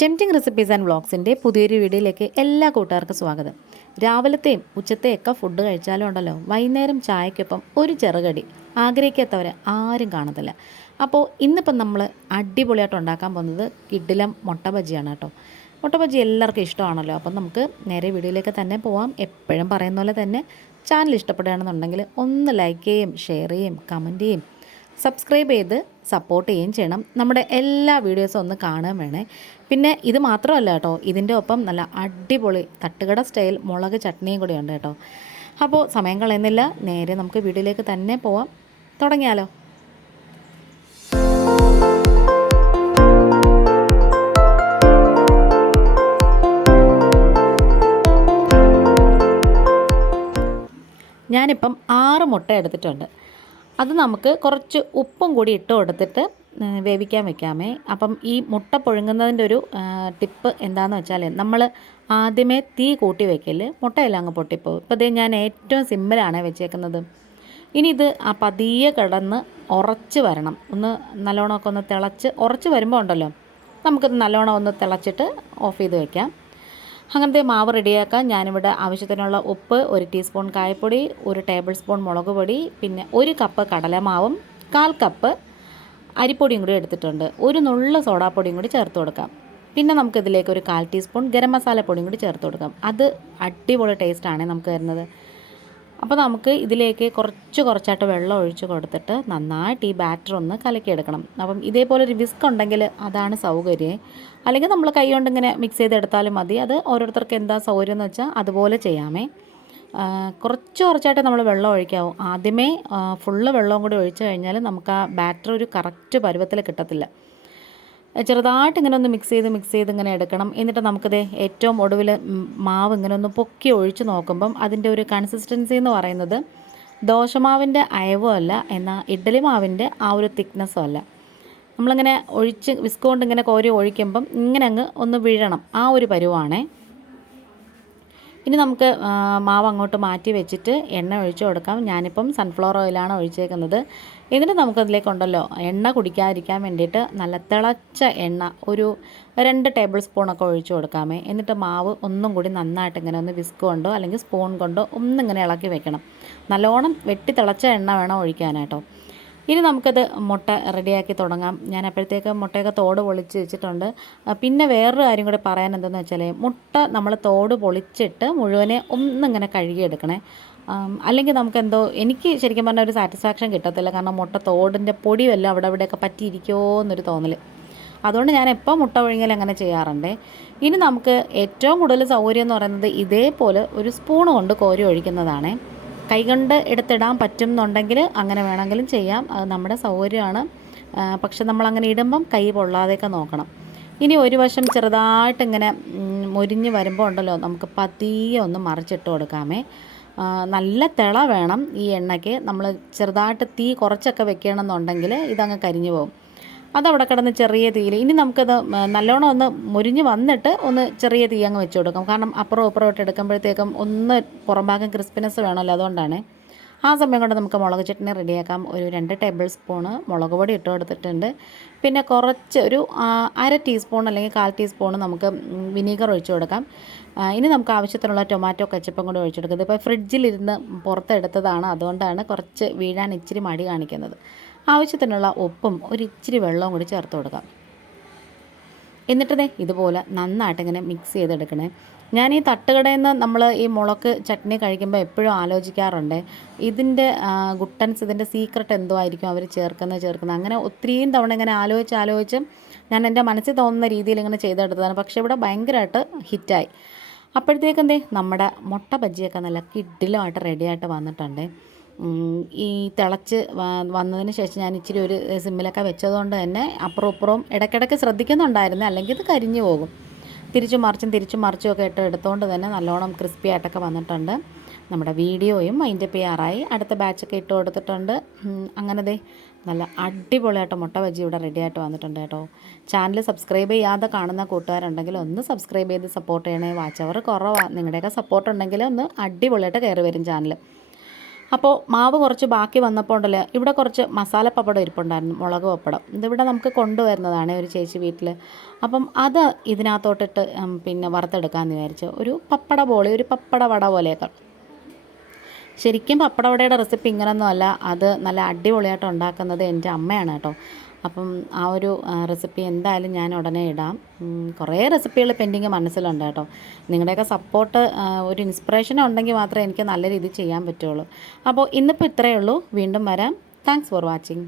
Tempting recipes and വ്ളോഗ്സിന്റെ പുതിയൊരു വീഡിയോയിലേക്ക് എല്ലാ കൂട്ടുകാർക്കും സ്വാഗതം. രാവിലത്തെയും ഉച്ചത്തെയൊക്കെ ഫുഡ് കഴിച്ചാലും ഉണ്ടല്ലോ വൈകുന്നേരം ചായക്കൊപ്പം ഒരു ചെറുകടി ആഗ്രഹിക്കാത്തവരെ ആരും കാണത്തില്ല. അപ്പോൾ ഇന്നിപ്പം നമ്മൾ അടിപൊളിയായിട്ട് ഉണ്ടാക്കാൻ പോകുന്നത് കിഡിലം മുട്ട ബജിയാണ് കേട്ടോ. മുട്ട ബജി എല്ലാവർക്കും ഇഷ്ടമാണല്ലോ അപ്പം നമുക്ക് നേരെ വീഡിയോയിലേക്ക് തന്നെ പോവാം. എപ്പോഴും പറയുന്ന പോലെ തന്നെ ചാനൽ ഇഷ്ടപ്പെടുകയാണെന്നുണ്ടെങ്കിൽ ഒന്ന് ലൈക്ക് ചെയ്യും ഷെയർ ചെയ്യും കമന്റ് ചെയ്യും. സബ്സ്ക്രൈബ് ചെയ്ത് സപ്പോർട്ട് ചെയ്യുകയും ചെയ്യണം. നമ്മുടെ എല്ലാ വീഡിയോസും ഒന്ന് കാണാൻ വേണേ. പിന്നെ ഇത് മാത്രമല്ല കേട്ടോ ഇതിന്റെ ഒപ്പം നല്ല അടിപൊളി തട്ടുകട സ്റ്റൈൽ മുളക് ചട്നിയും കൂടി ഉണ്ട് കേട്ടോ. അപ്പോൾ സമയം കളയുന്നില്ല നേരെ നമുക്ക് വീട്ടിലേക്ക് തന്നെ പോവാം. തുടങ്ങിയാലോ? ഞാനിപ്പം ആറ് മുട്ട എടുത്തിട്ടുണ്ട്. അത് നമുക്ക് കുറച്ച് ഉപ്പും കൂടി ഇട്ട് കൊടുത്തിട്ട് വേവിക്കാൻ വെക്കാമേ. അപ്പം ഈ മുട്ട പുഴുങ്ങുന്നതിന്റെ ഒരു ടിപ്പ് എന്താണെന്ന് വെച്ചാൽ നമ്മൾ ആദ്യമേ തീ കൂട്ടി വെക്കൽ. മുട്ടയെല്ലാം അങ്ങ് പൊട്ടിപ്പോകും ഇപ്പോൾ ഇതേ ഞാൻ ഏറ്റവും സിമ്പിളാണ് വെച്ചേക്കുന്നത്. ഇനി ഇത് ആ പതിയെ കിടന്ന് ഉറച്ച് വരണം. ഒന്ന് നല്ലോണമൊക്കെ ഒന്ന് തിളച്ച് ഉറച്ച് വരുമ്പോൾ ഉണ്ടല്ലോ. നമുക്കിത് നല്ലോണം ഒന്ന് തിളച്ചിട്ട് ഓഫ് ചെയ്ത് വെക്കാം. അങ്ങനത്തെ മാവ് റെഡിയാക്കാൻ ഞാനിവിടെ ആവശ്യത്തിനുള്ള ഉപ്പ് ഒരു ടീസ്പൂൺ കായപ്പൊടി ഒരു ടേബിൾ സ്പൂൺ മുളക് പൊടി പിന്നെ ഒരു കപ്പ് കടലമാവും കാൽ കപ്പ് അരിപ്പൊടിയും കൂടി എടുത്തിട്ടുണ്ട്. ഒരു നുള്ള സോഡാപ്പൊടിയും കൂടി ചേർത്ത് കൊടുക്കാം. പിന്നെ നമുക്കിതിലേക്ക് ഒരു കാൽ ടീസ്പൂൺ ഗരം മസാല പൊടിയും കൂടി ചേർത്ത് കൊടുക്കാം. അത് അടിപൊളി ടേസ്റ്റാണ് നമുക്ക് വരുന്നത് അപ്പോൾ നമുക്ക് ഇതിലേക്ക് കുറച്ച് കുറച്ചായിട്ട് വെള്ളം ഒഴിച്ച് കൊടുത്തിട്ട് നന്നായിട്ട് ഈ ബാറ്റർ ഒന്ന് കലക്കിയെടുക്കണം. അപ്പം ഇതേപോലെ ഒരു വിസ്ക് ഉണ്ടെങ്കിൽ അതാണ് സൗകര്യം. അല്ലെങ്കിൽ നമ്മൾ കൈ കൊണ്ട് ഇങ്ങനെ മിക്സ് ചെയ്തെടുത്താലും മതി. അത് ഓരോരുത്തർക്ക് എന്താ സൗകര്യം എന്ന് വെച്ചാൽ അതുപോലെ ചെയ്യാമേ. കുറച്ച് കുറച്ചായിട്ട് നമ്മൾ വെള്ളം ഒഴിക്കാവും. ആദ്യമേ ഫുള്ള് വെള്ളവും കൂടി ഒഴിച്ചു കഴിഞ്ഞാൽ നമുക്ക് ആ ബാറ്റർ ഒരു കറക്റ്റ് പരുവത്തിൽ കിട്ടത്തില്ല. ചെറുതായിട്ട് ഇങ്ങനെ ഒന്ന് മിക്സ് ചെയ്ത് മിക്സ് ചെയ്ത് ഇങ്ങനെ എടുക്കണം. എന്നിട്ട് നമുക്കിത് ഏറ്റവും ഒടുവിൽ മാവ് ഇങ്ങനെ ഒന്ന് പൊക്കി ഒഴിച്ച് നോക്കുമ്പം അതിന്റെ ഒരു കൺസിസ്റ്റൻസി എന്ന് പറയുന്നത് ദോശമാവിന്റെ അയവും അല്ല എന്നാൽ ഇഡ്ഡലി മാവിന്റെ ആ ഒരു തിക്നെസ്സും അല്ല. നമ്മളിങ്ങനെ ഒഴിച്ച് വിസ്കോണ്ട് ഇങ്ങനെ കോരി ഒഴിക്കുമ്പം ഇങ്ങനെ അങ്ങ് ഒന്ന് വീഴണം. ആ ഒരു പരുവാണേ. ഇനി നമുക്ക് മാവ് അങ്ങോട്ട് മാറ്റി വെച്ചിട്ട് എണ്ണ ഒഴിച്ച് കൊടുക്കാം. ഞാനിപ്പം സൺഫ്ലവർ ഓയിലാണ് ഒഴിച്ചേക്കുന്നത്. എന്നിട്ട് നമുക്കതിലേക്കുണ്ടല്ലോ എണ്ണ കുടിക്കാതിരിക്കാൻ വേണ്ടിയിട്ട് നല്ല തിളച്ച എണ്ണ ഒരു രണ്ട് ടേബിൾ സ്പൂണൊക്കെ ഒഴിച്ച് കൊടുക്കാമേ. എന്നിട്ട് മാവ് ഒന്നും കൂടി നന്നായിട്ട് ഇങ്ങനെ ഒന്ന് വിസ്ക് കൊണ്ടോ അല്ലെങ്കിൽ സ്പൂൺ കൊണ്ടോ ഒന്നിങ്ങനെ ഇളക്കി വെക്കണം. നല്ലോണം വെട്ടി തിളച്ച എണ്ണ വേണം ഒഴിക്കാനായിട്ടോ. ഇനി നമുക്കത് മുട്ട റെഡിയാക്കി തുടങ്ങാം. ഞാൻ അപ്പോഴത്തേക്ക് മുട്ടയൊക്കെ തോട് പൊളിച്ച് വെച്ചിട്ടുണ്ട്. പിന്നെ വേറൊരു കാര്യം കൂടി പറയാൻ എന്തെന്ന് വെച്ചാൽ മുട്ട നമ്മൾ തോട് പൊളിച്ചിട്ട് മുഴുവനെ ഒന്നിങ്ങനെ കഴുകിയെടുക്കണേ. അല്ലെങ്കിൽ നമുക്കെന്തോ എനിക്ക് ശരിക്കും പറഞ്ഞാൽ ഒരു സാറ്റിസ്ഫാക്ഷൻ കിട്ടത്തില്ല. കാരണം മുട്ട തോടിന്റെ പൊടി വല്ല അവിടെ ഇവിടെയൊക്കെ പറ്റിയിരിക്കുമോ എന്നൊരു തോന്നൽ അതുകൊണ്ട് ഞാൻ എപ്പോൾ മുട്ട ഒഴുങ്ങിയാൽ അങ്ങനെ ചെയ്യാറുണ്ട്. ഇനി നമുക്ക് ഏറ്റവും കൂടുതൽ സൗകര്യം എന്ന് പറയുന്നത് ഇതേപോലെ ഒരു സ്പൂൺ കൊണ്ട് കോരി ഒഴിക്കുന്നതാണ്. കൈകൊണ്ട് എടുത്തിടാൻ പറ്റും എന്നുണ്ടെങ്കിൽ അങ്ങനെ വേണമെങ്കിലും ചെയ്യാം. അത് നമ്മുടെ സൗകര്യമാണ്. പക്ഷെ നമ്മൾ അങ്ങനെ ഇടുമ്പം കൈ പൊള്ളാതെയൊക്കെ നോക്കണം. ഇനി ഒരു വശം ചെറുതായിട്ട് ഇങ്ങനെ മുരിഞ്ഞ് വരുമ്പോൾ ഉണ്ടല്ലോ നമുക്ക് പതിയെ ഒന്ന് മറിച്ചിട്ട് കൊടുക്കാമേ. നല്ല തിള വേണം ഈ എണ്ണയ്ക്ക്. നമ്മൾ ചെറുതായിട്ട് തീ കുറച്ചൊക്കെ വെക്കണമെന്നുണ്ടെങ്കിൽ ഇതങ്ങ് കരിഞ്ഞു പോകും. അതവിടെ കിടന്ന് ചെറിയ തീയിൽ. ഇനി നമുക്കത് നല്ലോണം ഒന്ന് മുരിഞ്ഞ് വന്നിട്ട് ഒന്ന് ചെറിയ തീ അങ്ങ് വെച്ച് കൊടുക്കാം. കാരണം അപ്പുറം ഇപ്പുറം ഇട്ട് എടുക്കുമ്പോഴത്തേക്കും ഒന്ന് പുറംഭാഗം ക്രിസ്പിനെസ് വേണമല്ലോ അതുകൊണ്ടാണ്. ആ സമയം കൊണ്ട് നമുക്ക് മുളക് ചട്നി റെഡിയാക്കാം. ഒരു രണ്ട് ടേബിൾ സ്പൂണ് മുളക് പൊടി ഇട്ട് കൊടുത്തിട്ടുണ്ട്. പിന്നെ കുറച്ച് ഒരു അര ടീസ്പൂൺ അല്ലെങ്കിൽ കാൽ ടീസ്പൂൺ നമുക്ക് വിനീഗർ ഒഴിച്ചു കൊടുക്കാം. ഇനി നമുക്ക് ആവശ്യത്തിനുള്ള ടൊമാറ്റോ കച്ചപ്പും കൂടി ഒഴിച്ചെടുക്കുക ഇതിപ്പോൾ ഫ്രിഡ്ജിലിരുന്ന് പുറത്തെടുത്തതാണ്. അതുകൊണ്ടാണ് കുറച്ച് വീഴാൻ ഇച്ചിരി മടി കാണിക്കുന്നത്. ആവശ്യത്തിനുള്ള ഉപ്പും ഒരു ഇച്ചിരി വെള്ളവും കൂടി ചേർത്ത് കൊടുക്കാം. എന്നിട്ടതേ ഇതുപോലെ നന്നായിട്ട് ഇങ്ങനെ മിക്സ് ചെയ്തെടുക്കണേ. ഞാൻ ഈ തട്ടുകടയിൽ നിന്ന് നമ്മൾ ഈ മുളക് ചട്നി കഴിക്കുമ്പോൾ എപ്പോഴും ആലോചിക്കാറുണ്ട്. ഇതിന്റെ ഗുട്ടൻസ് ഇതിന്റെ സീക്രട്ട് എന്തോ ആയിരിക്കും അവർ ചേർക്കുന്നത് ചേർക്കുന്നത് അങ്ങനെ ഒത്തിരിയും തവണ ഇങ്ങനെ ആലോചിച്ച് ആലോചിച്ച് ഞാൻ എന്റെ മനസ്സിൽ തോന്നുന്ന രീതിയിൽ ഇങ്ങനെ ചെയ്തെടുത്തതാണ്. പക്ഷേ ഇവിടെ ഭയങ്കരമായിട്ട് ഹിറ്റായി. അപ്പോഴത്തേക്കും എന്തേ? നമ്മുടെ മുട്ട ബജ്ജിയൊക്കെ നല്ല കിഡിലുമായിട്ട് റെഡിയായിട്ട് വന്നിട്ടുണ്ട്. ഈ തിളച്ച് വന്നതിന് ശേഷം ഞാൻ ഇച്ചിരി ഒരു സിമ്മിലൊക്കെ വെച്ചതുകൊണ്ട് തന്നെ അപ്പുറം ഇപ്പുറവും ഇടയ്ക്കിടയ്ക്ക് ശ്രദ്ധിക്കുന്നുണ്ടായിരുന്നു. അല്ലെങ്കിൽ ഇത് കരിഞ്ഞു പോകും. തിരിച്ചും മറിച്ചും തിരിച്ചു മറിച്ചും ഒക്കെ ഇട്ട് എടുത്തുകൊണ്ട് തന്നെ നല്ലോണം ക്രിസ്പി ആയിട്ടൊക്കെ വന്നിട്ടുണ്ട്. നമ്മുടെ വീഡിയോയും അതിന്റെ ചെയ്യാറായി അടുത്ത ബാച്ചൊക്കെ ഇട്ട് കൊടുത്തിട്ടുണ്ട്. ഉം, അങ്ങനെ ദേ നല്ല അടിപൊളിയായിട്ട് മുട്ട ബജി ഇവിടെ റെഡി ആയിട്ട് വന്നിട്ടുണ്ട് കേട്ടോ. ചാനൽ സബ്സ്ക്രൈബ് ചെയ്യാതെ കാണുന്ന കൂട്ടുകാരുണ്ടെങ്കിൽ ഒന്ന് സബ്സ്ക്രൈബ് ചെയ്ത് സപ്പോർട്ട് ചെയ്യണേ. വാച്ച് അവർ കുറവാണ് നിങ്ങളുടെയൊക്കെ സപ്പോർട്ട് ഉണ്ടെങ്കിൽ ഒന്ന് അടിപൊളിയായിട്ട് കയറി വരും ചാനൽ അപ്പോൾ മാവ് കുറച്ച് ബാക്കി വന്നപ്പോൾ ഉണ്ടല്ലോ ഇവിടെ കുറച്ച് മസാല പപ്പടം ഇരിപ്പുണ്ടായിരുന്നു മുളക് പപ്പടം. ഇതിവിടെ നമുക്ക് കൊണ്ടുവരുന്നതാണ് ഒരു ചേച്ചി വീട്ടിൽ അപ്പം അത് ഇതിനകത്തോട്ടിട്ട് പിന്നെ വറുത്തെടുക്കാമെന്ന് വിചാരിച്ചു. ഒരു പപ്പട ബോളി ഒരു പപ്പട വട പോലെയൊക്കെ. ശരിക്കും പപ്പടവടയുടെ റെസിപ്പി ഇങ്ങനൊന്നും അല്ല. അത് നല്ല അടിപൊളിയായിട്ട് ഉണ്ടാക്കുന്നത് എന്റെ അമ്മയാണ് കേട്ടോ. അപ്പം ആ ഒരു റെസിപ്പി എന്തായാലും ഞാൻ ഉടനെ ഇടാം. കുറേ റെസിപ്പികൾ പെൻഡിങ് മനസ്സിലുണ്ട് കേട്ടോ. നിങ്ങളുടെയൊക്കെ സപ്പോർട്ട് ഒരു ഇൻസ്പിറേഷൻ ഉണ്ടെങ്കിൽ മാത്രമേ എനിക്ക് നല്ല രീതിയിൽ ചെയ്യാൻ പറ്റുള്ളൂ. അപ്പോൾ ഇന്നിപ്പോൾ ഇത്രയേ ഉള്ളൂ. വീണ്ടും വരാം. Thanks for watching